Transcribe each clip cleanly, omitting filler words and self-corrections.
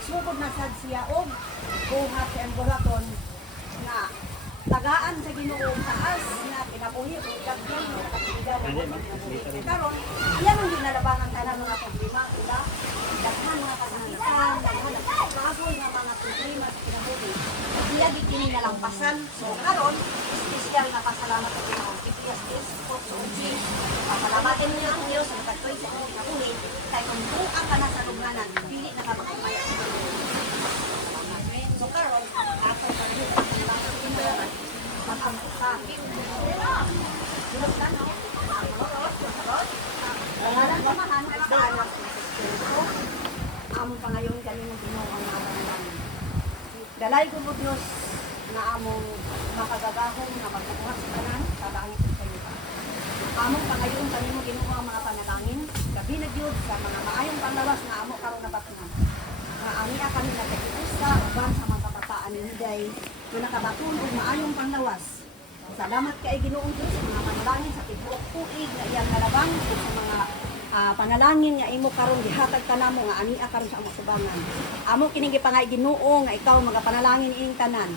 magsugod na sad siya og buhat sa embulaton na tagaan sa Ginoo taas nga kinabuhi ug daghan nga kapiligan karon iya man ginalabangan tanan mga problema ila daghan mga kasakitan daghan kaagol nga mga problema sa kinabuhi iya gikini nalampasan so karon espesyal na pasalamat sa Ginoo TPS po so pasalamatin niyo ang Dios sa pagtuig sa kinabuhi kay kung buang ka na sa lugnanan dili na ka makamaya sa so karon ato pa amo pangayon kanimo Ginoo ang mga panalangin. Dalay ko po Diyos na among makagagahong na magbuhat sa tanan sa langit sa iyo. Among pangayon kanimo Ginoo ang mga panalangin. Gabi na Diyos sa mga maayong panglawas na amo karon nabatnan. Nga amiya kami nagkikita uban sa mga kabataan ni Day na nakabatun og maayong panglawas. Salamat kay Ginoong Diyos sa mga panalangin sa tibuok tuig na iyang nalabang sa mga panalangin nga imo karon gihatag kanamo nga ania karon sa among subangan. Amo kining gipangay Ginoo nga ikaw mga panalangin ining tanan.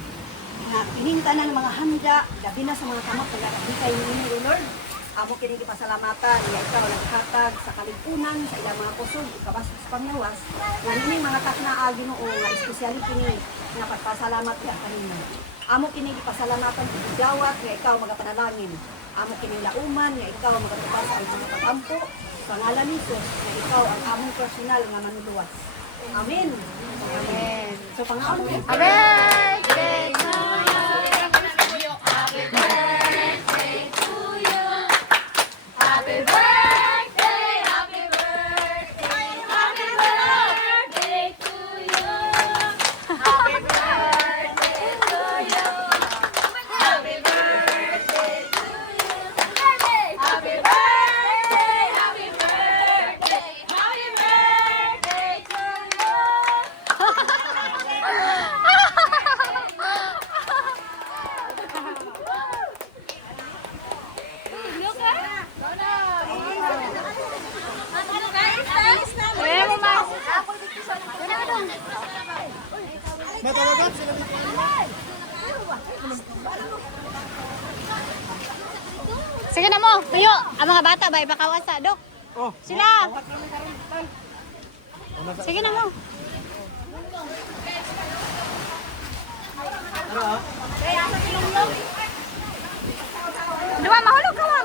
Nga kining tanan mga handa labi na sa mga kamot nga bigay ninyo Lord. Amo kining gipasalamatan nga ikaw naghatag sa kaligpunan sa ilang mga kusog ug kabastos sa panglawas. Nga ini mga taknaa Ginoo nga espesyal kini nga pagpasalamat ya kanimo. Amo kini gipasalamatan sa gawat nga ikaw magapanalangin. Amo kini lauman nga ikaw magatubas sa mga pagampo. Pangalan ni Jesus nga ikaw ang among personal nga manuluwas. Amen. Amen. So pangalan mo. Amen. Happy birthday to you. Happy birthday, happy birthday, happy birthday to you. Happy birthday to you. Happy birthday to you. Happy birthday, happy birthday, happy birthday to Sige na mo, tuyo. Ang mga bata ba ipakawasa, Dok? Oh. Sila. Sige na mo. Dua mahulog ka mo.